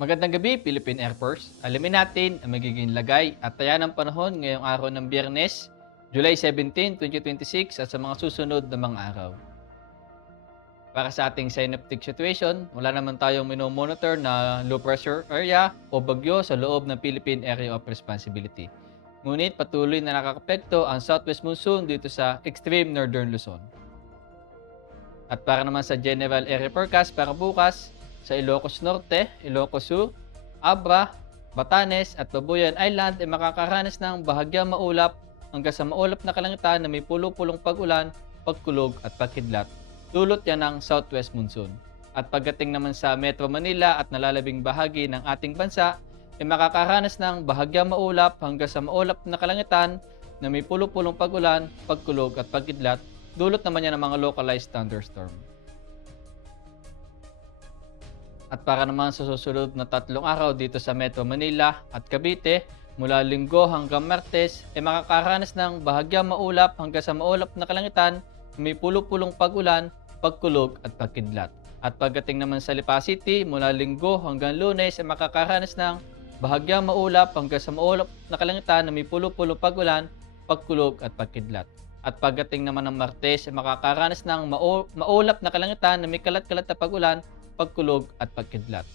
Magandang gabi, Philippine Air Force. Alamin natin ang magiging lagay at taya ng panahon ngayong araw ng Biyernes, July 17, 2026 at sa mga susunod na mga araw. Para sa ating synoptic situation, wala naman tayong minomonitor na low pressure area o bagyo sa loob ng Philippine Area of Responsibility. Ngunit patuloy na nakakapekto ang southwest monsoon dito sa extreme northern Luzon. At para naman sa general area forecast para bukas, sa Ilocos Norte, Ilocos Sur, Abra, Batanes at Babuyan Island ay makakaranas ng bahagyang maulap hanggang sa maulap na kalangitan na may pulo-pulong pag-ulan, pagkulog at pagkidlat. Dulot yan ng southwest monsoon. At pagdating naman sa Metro Manila at nalalabing bahagi ng ating bansa, ay makakaranas ng bahagyang maulap hanggang sa maulap na kalangitan na may pulo-pulong pag-ulan, pagkulog at pagkidlat. Dulot naman yan ng mga localized thunderstorm. At para naman sa susunod na 3 araw dito sa Metro Manila at Cavite, mula Linggo hanggang Martes, ay makakaranas ng bahagyang maulap hanggang sa maulap na kalangitan, may pulo-pulong pag-ulan, pagkulog at pagkidlat. At pagdating naman sa Lipa City, mula Linggo hanggang Lunes, ay makakaranas ng bahagyang maulap hanggang sa maulap na kalangitan na may pulo-pulong pag-ulan, pagkulog at pagkidlat. At pagdating naman ng Martes, ay makakaranas ng maulap na kalangitan na may kalat-kalat na pag-ulan, pagkulog at pagkidlat.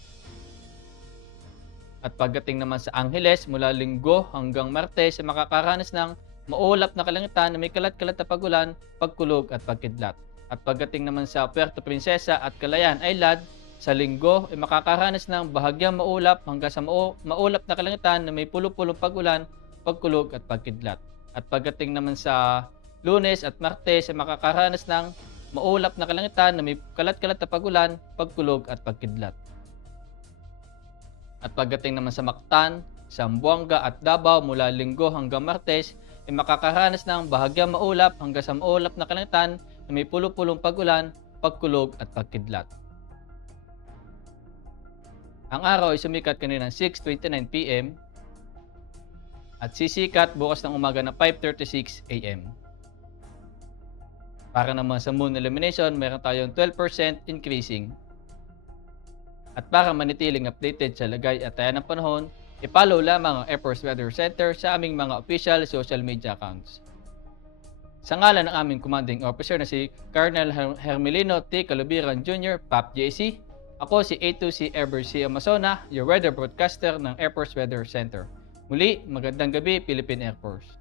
At pagdating naman sa Angeles, mula Linggo hanggang Martes, ay makakaranas ng maulap na kalangitan na may kalat-kalat na pag-ulan, pagkulog at pagkidlat. At pagdating naman sa Puerto Princesa at Calayan Island, sa Linggo ay makakaranas ng bahagyang maulap hanggang sa maulap na kalangitan na may pulo-pulong pag-ulan, pagkulog at pagkidlat. At pagdating naman sa Lunes at Martes ay makakaranas ng maulap na kalangitan na may kalat-kalat na pag-ulan, pagkulog at pagkidlat. At pagdating naman sa Mactan, Zamboanga at Davao mula Linggo hanggang Martes ay makakaranas ng bahagyang maulap hanggang sa maulap na kalangitan na may pulo-pulong pag-ulan, pagkulog at pagkidlat. Ang araw ay sumikat kanina ng 6:29 PM at sisikat bukas ng umaga ng 5:36 AM. Para naman sa moon illumination, meron tayong 12% increasing. At para manitiling updated sa lagay at taya ng panahon, i-follow lamang ang Air Force Weather Center sa aming mga official social media accounts. Sa ngalan ng aming commanding officer na si Colonel Hermelino T. Calubiran Jr., PAP JC, ako si A2C Ever C. Amazona, your weather broadcaster ng Air Force Weather Center. Muli, magandang gabi, Philippine Air Force.